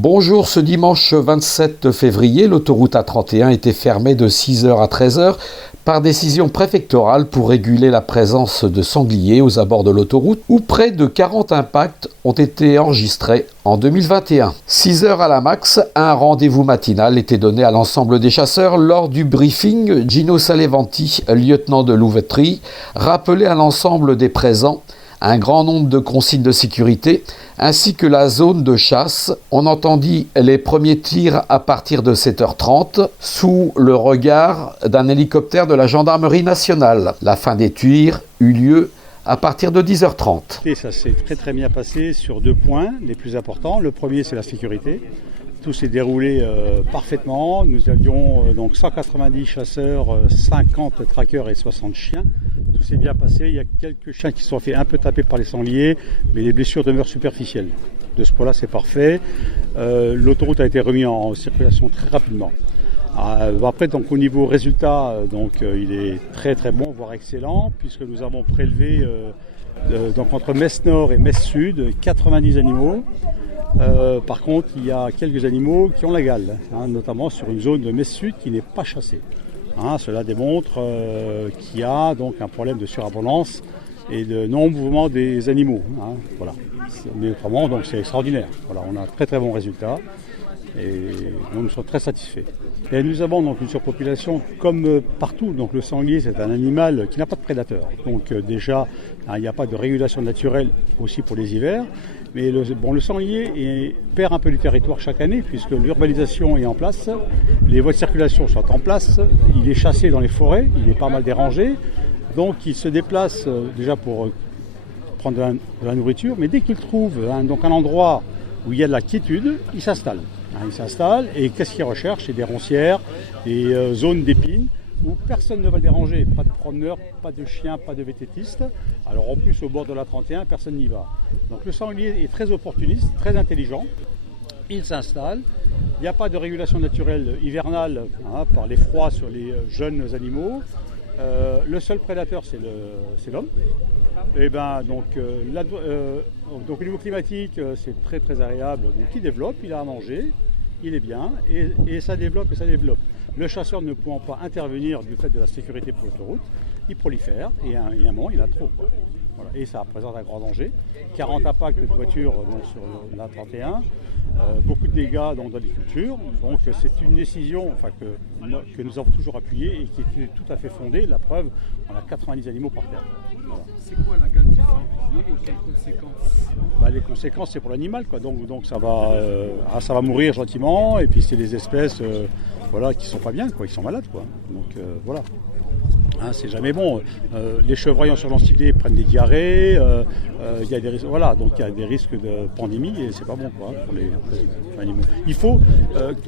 Bonjour, ce dimanche 27 février, l'autoroute A31 était fermée de 6h à 13h par décision préfectorale pour réguler la présence de sangliers aux abords de l'autoroute où près de 40 impacts ont été enregistrés en 2021. 6h à la max, un rendez-vous matinal était donné à l'ensemble des chasseurs. Lors du briefing, Gino Salevanti, lieutenant de louveterie, rappelait à l'ensemble des présents un grand nombre de consignes de sécurité, ainsi que la zone de chasse. On entendit les premiers tirs à partir de 7h30, sous le regard d'un hélicoptère de la gendarmerie nationale. La fin des tirs eut lieu à partir de 10h30. Et ça s'est très bien passé sur deux points les plus importants. Le premier, c'est la sécurité. Tout s'est déroulé parfaitement. Nous avions donc 190 chasseurs, 50 traqueurs et 60 chiens. Tout s'est bien passé. Il y a quelques chiens qui se sont fait un peu taper par les sangliers, mais les blessures demeurent superficielles. De ce point-là, c'est parfait. L'autoroute a été remise en circulation très rapidement. Après, donc, au niveau résultat, il est très bon, voire excellent, puisque nous avons prélevé donc, entre Metz Nord et Metz Sud 90 animaux. Par contre, il y a quelques animaux qui ont la gale, notamment sur une zone de Metz Sud qui n'est pas chassée. Cela démontre qu'il y a donc un problème de surabondance et de non-mouvement des animaux. Voilà. Mais autrement, donc, c'est extraordinaire. Voilà, on a un très bon résultat et nous sommes très satisfaits. Et nous avons donc une surpopulation comme partout. Donc le sanglier, c'est un animal qui n'a pas de prédateurs. Donc déjà, il n'y a pas de régulation naturelle aussi pour les hivers. Mais le sanglier perd un peu du territoire chaque année puisque l'urbanisation est en place, les voies de circulation sont en place, il est chassé dans les forêts, il est pas mal dérangé. Donc il se déplace déjà pour prendre de la nourriture, mais dès qu'il trouve un endroit où il y a de la quiétude, il s'installe. Il s'installe et qu'est-ce qu'il recherche? C'est des roncières, des zones d'épines où personne ne va le déranger. Pas de promeneurs, pas de chiens, pas de vététistes. Alors en plus au bord de la 31, personne n'y va. Donc le sanglier est très opportuniste, très intelligent. Il s'installe. Il n'y a pas de régulation naturelle hivernale par les froids sur les jeunes animaux. Le seul prédateur c'est l'homme. Et donc au niveau climatique, c'est très agréable. Donc il développe, il a à manger, il est bien et ça développe. Le chasseur ne pouvant pas intervenir du fait de la sécurité pour l'autoroute, il prolifère et à un moment il a trop. Voilà. Et ça représente un grand danger. 40 impacts de voitures sur la 31, beaucoup de dégâts dans l'agriculture. Donc c'est une décision que nous avons toujours appuyée et qui est tout à fait fondée. La preuve, on a 90 animaux par terre. Voilà. C'est quoi la gale du sanglier et quelles conséquences? Les conséquences, c'est pour l'animal. Donc ça va mourir gentiment et puis c'est des espèces qui sont pas bien, qui sont malades. Donc voilà. C'est jamais bon. Les chevreuils en surlancivité prennent des diarrhées. Il y a des risques. Voilà, donc il y a des risques de pandémie et c'est pas bon pour les animaux. Il faut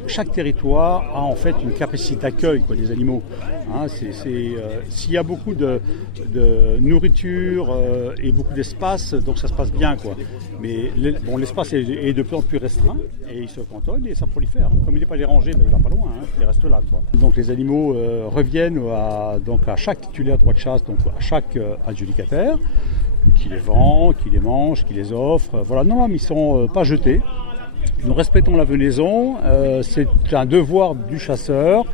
chaque territoire a en fait une capacité d'accueil des animaux. S'il y a beaucoup de nourriture et beaucoup d'espace, donc ça se passe bien Mais l'espace est de plus en plus restreint et il se cantonne et ça prolifère. Comme il n'est pas dérangé, il va pas loin. Il reste là. Donc les animaux reviennent à chaque titulaire de droit de chasse, donc à chaque adjudicataire, qui les vend, qui les mange, qui les offre. Voilà, non, mais ils ne sont pas jetés. Nous respectons la venaison, c'est un devoir du chasseur.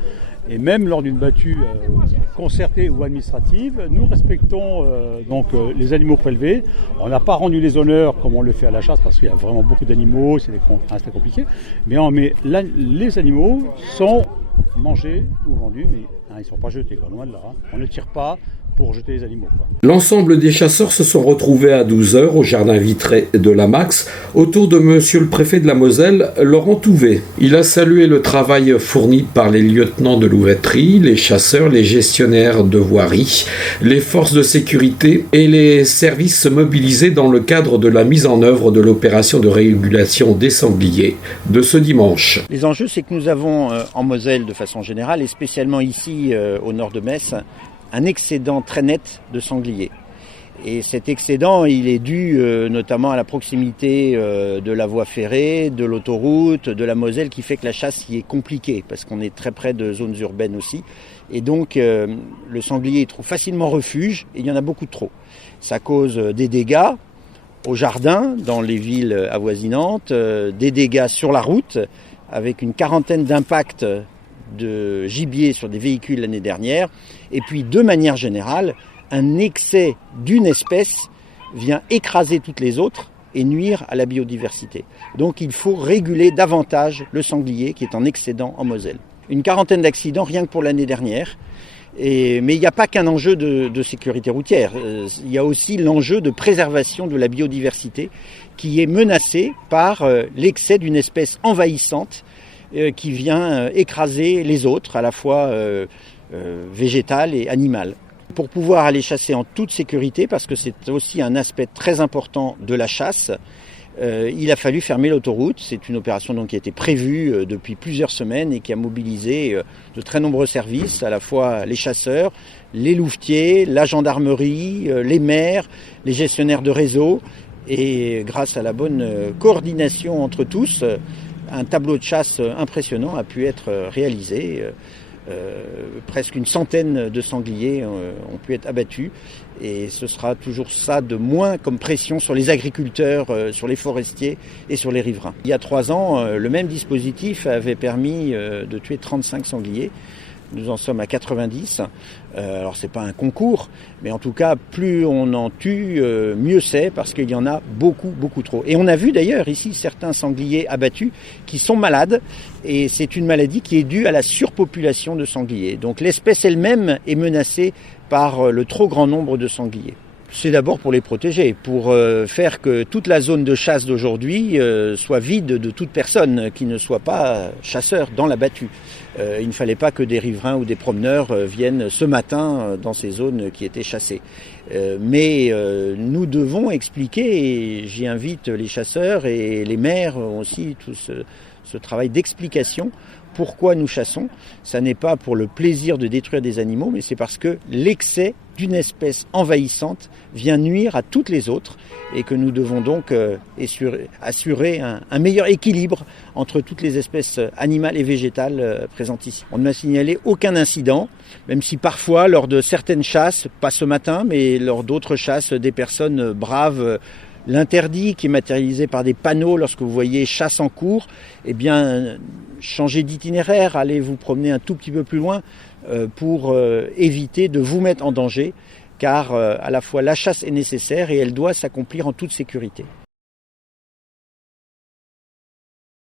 Et même lors d'une battue concertée ou administrative, nous respectons les animaux prélevés. On n'a pas rendu les honneurs comme on le fait à la chasse parce qu'il y a vraiment beaucoup d'animaux, c'est compliqué. Mais les animaux sont mangés ou vendus, mais ils ne sont pas jetés, loin de là. On ne tire pas pour jeter les animaux. L'ensemble des chasseurs se sont retrouvés à 12h au jardin vitré de la Max, autour de monsieur le préfet de la Moselle, Laurent Touvet. Il a salué le travail fourni par les lieutenants de louveterie, les chasseurs, les gestionnaires de voirie, les forces de sécurité et les services mobilisés dans le cadre de la mise en œuvre de l'opération de régulation des sangliers de ce dimanche. Les enjeux, c'est que nous avons en Moselle de façon générale et spécialement ici au nord de Metz, un excédent très net de sangliers. Et cet excédent, il est dû notamment à la proximité de la voie ferrée, de l'autoroute, de la Moselle, qui fait que la chasse y est compliquée, parce qu'on est très près de zones urbaines aussi. Et donc, le sanglier trouve facilement refuge, et il y en a beaucoup trop. Ça cause des dégâts, au jardin, dans les villes avoisinantes, des dégâts sur la route, avec une quarantaine d'impacts de gibier sur des véhicules l'année dernière. Et puis, de manière générale, un excès d'une espèce vient écraser toutes les autres et nuire à la biodiversité. Donc il faut réguler davantage le sanglier qui est en excédent en Moselle. Une quarantaine d'accidents rien que pour l'année dernière. Mais il n'y a pas qu'un enjeu de sécurité routière, il y a aussi l'enjeu de préservation de la biodiversité qui est menacée par l'excès d'une espèce envahissante qui vient écraser les autres, à la fois végétales et animales. Pour pouvoir aller chasser en toute sécurité, parce que c'est aussi un aspect très important de la chasse, il a fallu fermer l'autoroute. C'est une opération donc qui a été prévue depuis plusieurs semaines et qui a mobilisé de très nombreux services, à la fois les chasseurs, les louvetiers, la gendarmerie, les maires, les gestionnaires de réseau. Et grâce à la bonne coordination entre tous, un tableau de chasse impressionnant a pu être réalisé. Presque une centaine de sangliers ont pu être abattus et ce sera toujours ça de moins comme pression sur les agriculteurs, sur les forestiers et sur les riverains. Il y a 3 ans, le même dispositif avait permis de tuer 35 sangliers. Nous en sommes à 90. Alors c'est pas un concours, mais en tout cas plus on en tue, mieux c'est, parce qu'il y en a beaucoup trop. Et on a vu d'ailleurs ici certains sangliers abattus qui sont malades, et c'est une maladie qui est due à la surpopulation de sangliers. Donc l'espèce elle-même est menacée par le trop grand nombre de sangliers. C'est d'abord pour les protéger, pour faire que toute la zone de chasse d'aujourd'hui soit vide de toute personne qui ne soit pas chasseur dans la battue. Il ne fallait pas que des riverains ou des promeneurs viennent ce matin dans ces zones qui étaient chassées. Mais nous devons expliquer, et j'y invite les chasseurs et les maires aussi, tout ce travail d'explication. Pourquoi nous chassons? Ça n'est pas pour le plaisir de détruire des animaux, mais c'est parce que l'excès d'une espèce envahissante vient nuire à toutes les autres et que nous devons donc assurer un meilleur équilibre entre toutes les espèces animales et végétales présentes ici. On ne m'a signalé aucun incident, même si parfois, lors de certaines chasses, pas ce matin, mais lors d'autres chasses, des personnes bravent l'interdit qui est matérialisé par des panneaux lorsque vous voyez chasse en cours, eh bien, changez d'itinéraire, allez vous promener un tout petit peu plus loin pour éviter de vous mettre en danger, car à la fois la chasse est nécessaire et elle doit s'accomplir en toute sécurité.